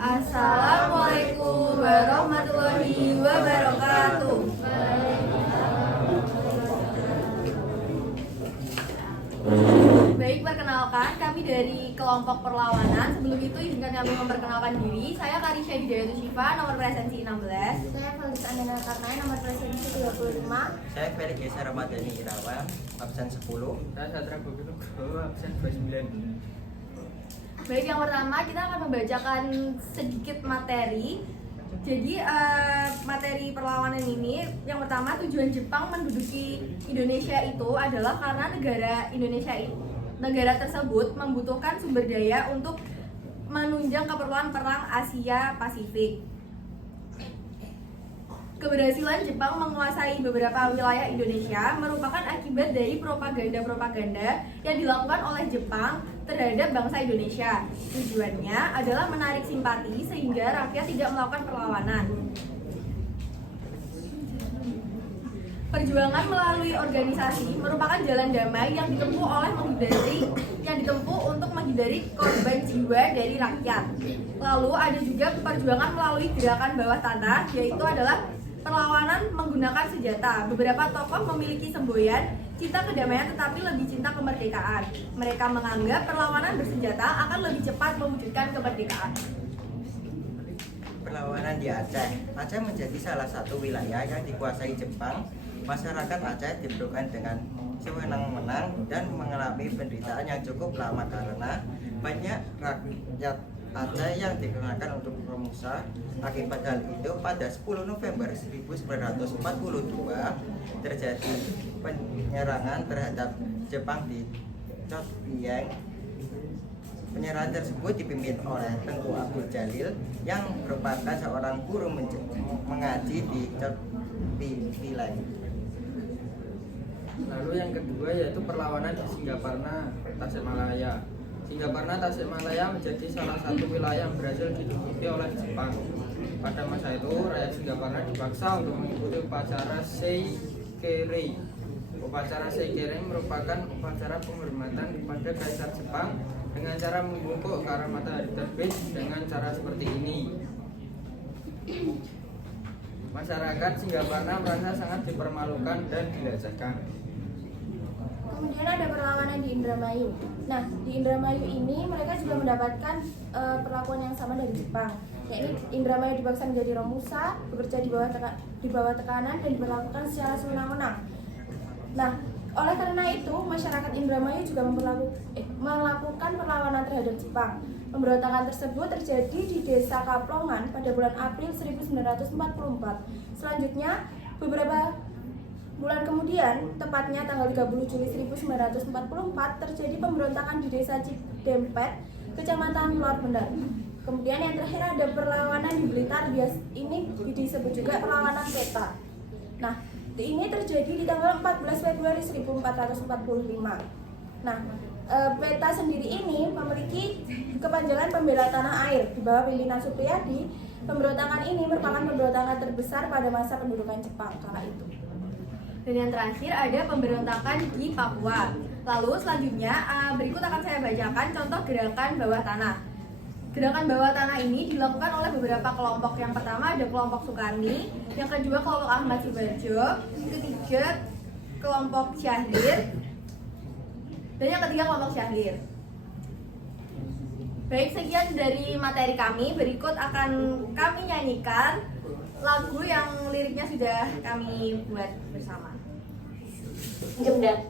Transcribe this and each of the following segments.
Assalamualaikum warahmatullahi wabarakatuh. Baik, perkenalkan kami dari kelompok perlawanan. Sebelum itu izinkan kami memperkenalkan diri. Saya Karisya Hidayatu Syifa, nomor presensi 16. Saya Felis Andina Karnaya, nomor presensi 35. Saya Felix Esa Ramadhani Irawan, absen 10. Saya Satra Bobino, absen 29. Baik, yang pertama kita akan membacakan sedikit materi. Jadi materi perlawanan ini, yang pertama, tujuan Jepang menduduki Indonesia itu adalah karena negara tersebut membutuhkan sumber daya untuk menunjang keperluan perang Asia Pasifik. Keberhasilan Jepang menguasai beberapa wilayah Indonesia merupakan akibat dari propaganda-propaganda yang dilakukan oleh Jepang terhadap bangsa Indonesia. Tujuannya adalah menarik simpati sehingga rakyat tidak melakukan perlawanan. Perjuangan melalui organisasi merupakan jalan damai yang ditempuh untuk menghindari korban jiwa dari rakyat. Lalu ada juga perjuangan melalui gerakan bawah tanah, yaitu adalah perlawanan menggunakan senjata. Beberapa tokoh memiliki semboyan cinta kedamaian tetapi lebih cinta kemerdekaan. Mereka menganggap perlawanan bersenjata akan lebih cepat mewujudkan kemerdekaan. Perlawanan di Aceh. Aceh menjadi salah satu wilayah yang dikuasai Jepang. Masyarakat Aceh diperlukan dengan sewenang-wenang dan mengalami penderitaan yang cukup lama karena banyak rakyat Aceh yang dikenakan untuk Romusa. Akibat hal itu, pada 10 November 1942 terjadi penyerangan terhadap Jepang di Chotbyeng. Penyerangan tersebut dipimpin oleh Tengku Abdul Jalil yang merupakan seorang guru mengaji di Chotbyeng. Lalu yang kedua yaitu perlawanan di Singaparna, Tasikmalaya. Singaparna, Tasikmalaya menjadi salah satu wilayah yang berhasil diduduki oleh Jepang. Pada masa itu, rakyat Singaparna dipaksa untuk mengikuti upacara Seikere. Upacara Seikere merupakan upacara penghormatan kepada Kaisar Jepang dengan cara membungkuk ke arah matahari terbit dengan cara seperti ini. Masyarakat Singaparna merasa sangat dipermalukan dan dilecehkan. Kemudian ada perlawanan di Indramayu. Nah, di Indramayu ini mereka juga mendapatkan perlakuan yang sama dari Jepang. Yakni Indramayu dipaksa menjadi Romusa, bekerja di bawah tekanan dan diperlakukan secara sewenang-wenang. Nah, oleh karena itu masyarakat Indramayu juga melakukan perlawanan terhadap Jepang. Pemberontakan tersebut terjadi di Desa Kaplongan pada bulan April 1944. Selanjutnya, beberapa bulan kemudian, tepatnya tanggal 30 Juli 1944, terjadi pemberontakan di Desa Cidempet, Kecamatan Lor Bendar. Kemudian yang terakhir ada perlawanan di Blitar, ini disebut juga perlawanan peta. Nah, ini terjadi di tanggal 14 Februari 1445. Nah, peta sendiri ini memiliki kepanjangan pembela tanah air di bawah pimpinan Supriyadi. Pemberontakan ini merupakan pemberontakan terbesar pada masa pendudukan Jepang kala itu. Dan yang terakhir ada pemberontakan di Papua. Lalu selanjutnya berikut akan saya bacakan contoh gerakan bawah tanah. Gerakan bawah tanah ini dilakukan oleh beberapa kelompok. Yang pertama ada kelompok Sukarni, yang kedua kelompok Ahmad Subarjo, ketiga kelompok Syahrir, dan yang ketiga kelompok Syahrir. Baik, sekian dari materi kami. Berikut akan kami nyanyikan lagu yang liriknya sudah kami buat bersama. Jemdat.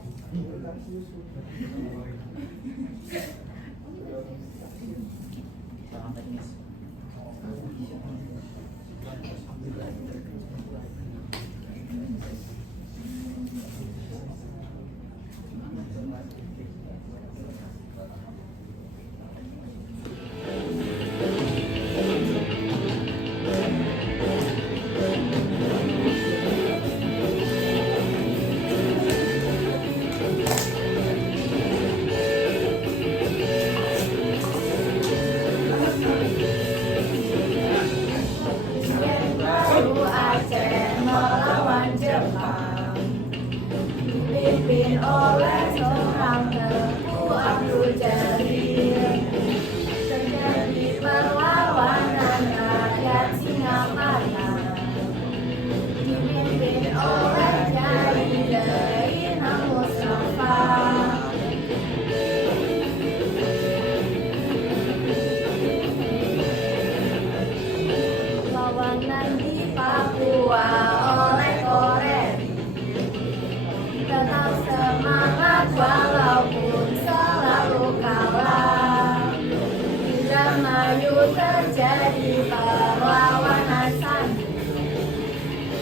Indramayu terjadi perlawanan sandi,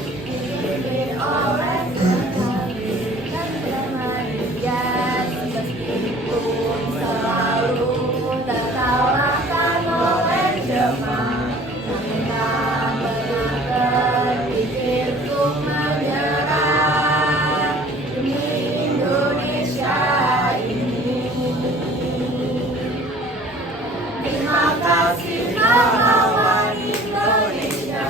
dipimpin oleh Kali dan Brahmanian, meskipun selalu terkalahkan oleh Jepang, namun tak pernah berpikir untuk menyerah demi Indonesia ini. Terima kasih pahlawan Indonesia,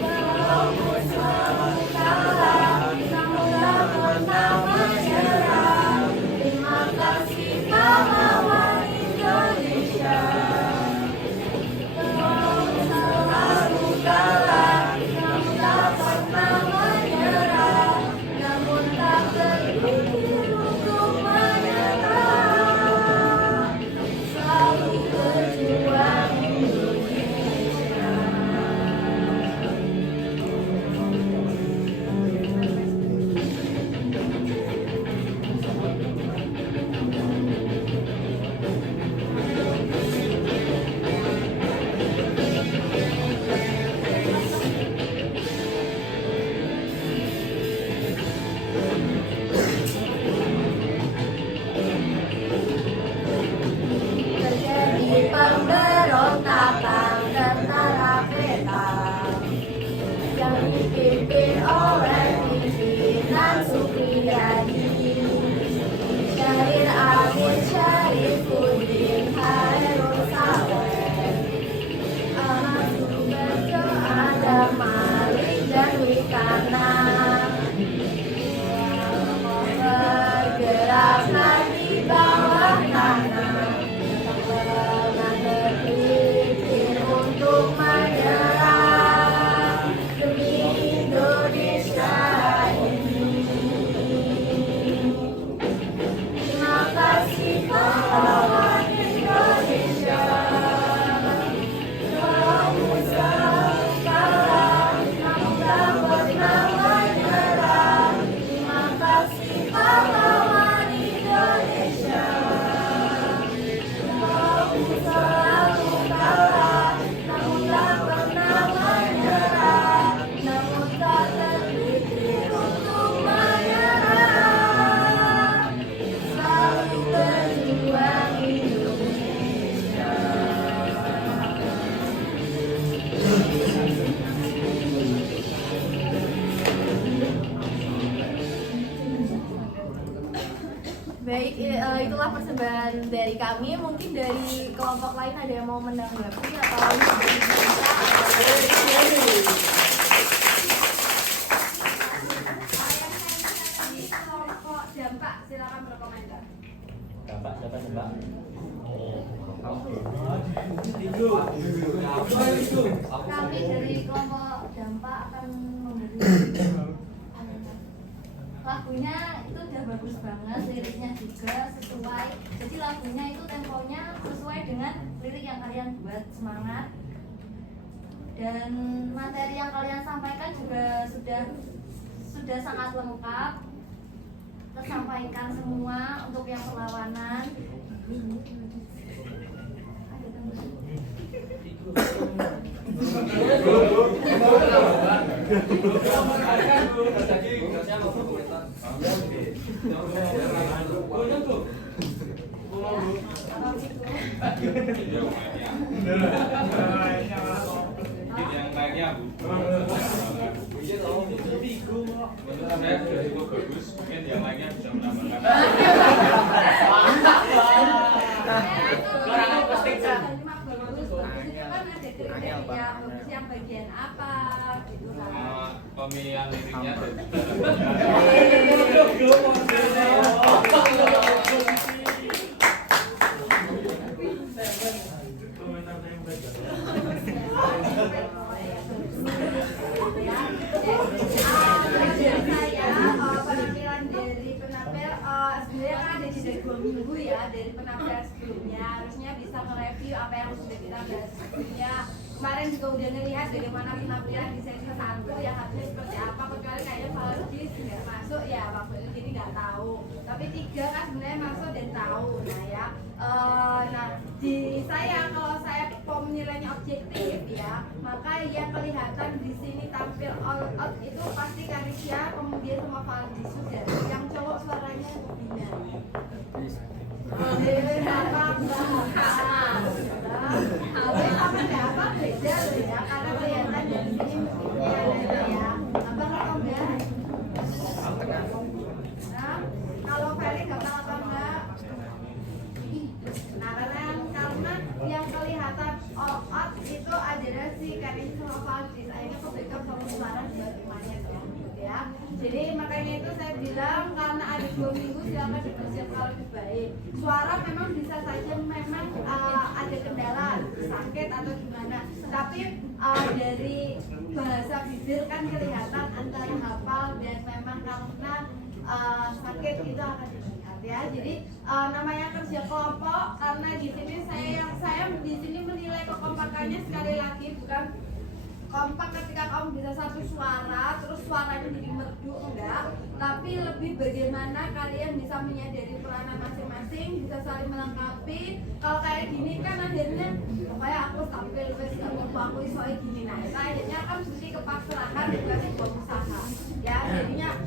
walaupun selalu kalah, namun tak pernah menyerah. Terima kasih pahlawan Indonesia, walaupun selalu kalah, namun tak pernah menyerah. Namun tak berpikir untuk menyerah, selalu berjuang Indonesia. Terjadi pemberontakan tentara peta yang dipimpin oleh pimpinan Supriyadi, Syahrir Amin Syarifuddin Hairul Saleh, Ahmad Subarjo, Adam Malik dan Wikana. Bergeraklah di bawah tanah, tak pernah berpikir untuk menyerah demi Indonesia ini. Terima kasih pahlawan Indonesia, walaupun selalu kalah, namun tak pernah menyerah. Terima kasih pahlawan Indonesia, walaupun selalu kalah, namun tak pernah menyerah. Namun tak terpikir untuk menyerah, selalu berjuang Indonesia. Baik, itulah persembahan dari kami. Mungkin dari kelompok lain ada yang mau menanggapi atau kelompok dampak, silakan berkomentar. Bapak siapa nih, Mbak? Kami dari kelompok dampak akan memberi lagunya itu udah bagus banget, liriknya juga sesuai. Jadi lagunya itu temponya sesuai dengan lirik yang kalian buat, semangat. Dan materi yang kalian sampaikan juga sudah sangat lengkap, tersampaikan semua untuk yang perlawanan. Yang lainnya Bu. Menurut saya sudah cukup bagus, mungkin yang lainnya bisa menambahkan. Yang bagian apa gitu kan. Pemilihan liriknya Penampilan dari penampil sebenarnya kan ada jeda 2 minggu ya dari penampilan sebelumnya, harusnya bisa nge-review apa yang sudah kita bahas sebelumnya. Kemarin juga udah ngelihat bagaimana penampilan di sesi 1 yang harusnya seperti apa, kecuali kayaknya Valgis nggak masuk ya waktu itu, jadi nggak tahu. Tapi 3 kan sebenarnya masuk dan tahu. Nah ya, nah di saya, kalau saya nilainya objektif ya, maka yang kelihatan di sini tampil all out itu pasti Karisya, kemudian sama Valdi sudah. Yang cowok suaranya Bina. Apa apa beda loh ya, karena kelihatan dari sini mesinnya ada ya. Apa kalau enggak? Nah, kalau Ferry gampang apa enggak? Nah, karena yang kelihatan all out itu adalah si Karisya sama Valdi. Akhirnya ke backup sama suara dua temannya tuh, ya. Jadi makanya itu saya bilang karena ada 2 minggu silakan dipersiapkan lebih baik. Suara memang bisa saja memang ada kendala, sakit atau gimana. Tapi dari bahasa bibir kan kelihatan antara hafal dan memang karena sakit itu akan dilihat ya. Jadi namanya kerja kelompok karena di sini saya di sini menilai kekompakannya sekali lagi bukan kompak ketika kamu bisa satu suara terus suaranya jadi merdu, enggak, tapi lebih bagaimana kalian bisa menyadari peranan masing-masing, bisa saling melengkapi. Kalau kayak gini kan akhirnya kayak aku tampil wes aku soal gini, nah itu akhirnya kan mesti kepasrahan bukan sebuah usaha ya,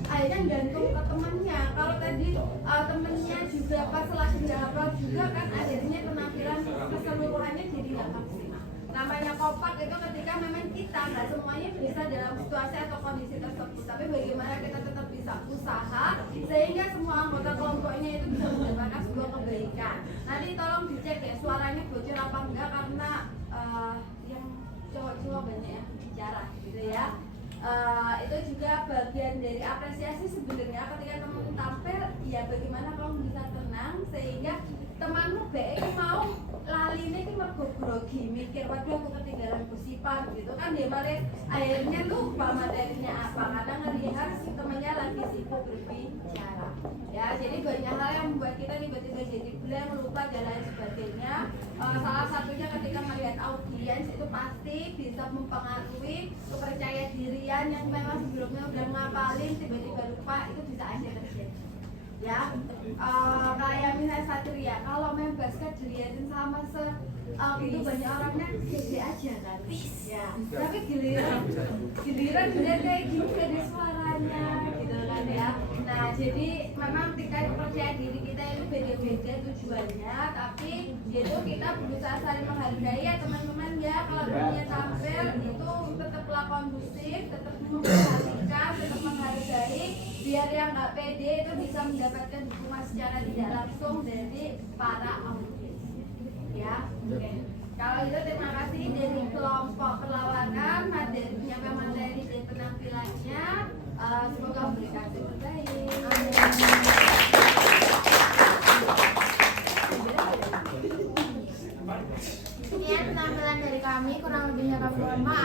akhirnya gantung ke temennya. Kalau tadi temennya juga pas lagi jawab juga kan akhirnya penampilan keseluruhannya jadi nggak maksimal. Namanya kompak itu ketika memang kita nggak semuanya bisa dalam situasi atau kondisi tersebut, tapi bagaimana kita tetap bisa usaha sehingga semua anggota kelompoknya itu bisa mendapatkan sebuah kebaikan. Nanti tolong dicek ya suaranya bocor apa enggak, karena yang cowok-cowok banyak yang bicara gitu ya. Itu juga bagian dari apresiasi sebenarnya ketika teman tampil ya, bagaimana kamu bisa tenang sehingga temanmu baik mau lali ini mergo grogi mikir waduh aku ketinggalan gosipan gitu kan ya, malah akhirnya lupa materinya apa karena ngelihat temannya lagi sibuk berbicara ya. Jadi banyak hal yang membuat kita tiba-tiba jadi blank, lupa dan lain sebagainya. Salah satunya ketika melihat audiens itu pasti bisa mempengaruhi kepercayaan dirian yang memang sebelumnya udah ngapalin tiba-tiba lupa, itu bisa aja terjadi ya. Kayak misalnya Satria, kalau main basket dilihatin sama itu banyak orangnya gede aja kan ya, tapi giliran dilihat kayak gini gak ada suaranya gitu kan ya. Nah jadi memang tingkat kepercayaan diri kita itu beda-beda tujuannya, tapi itu kita berusaha saling menghargai ya teman-teman ya. Kalau dunia tampil itu tetaplah kondusif, tetap memperhatikan, tetap menghargai, biar yang nggak pede itu bisa mendapatkan dukungan secara tidak langsung dari para audiens ya. Oke. Kalau itu terima kasih dari kelompok perlawanan, menyampaikan materi dan penampilannya. Semoga memberikan hasil terbaik. Sekian penampilan dari kami, kurang lebihnya kami mohon maaf.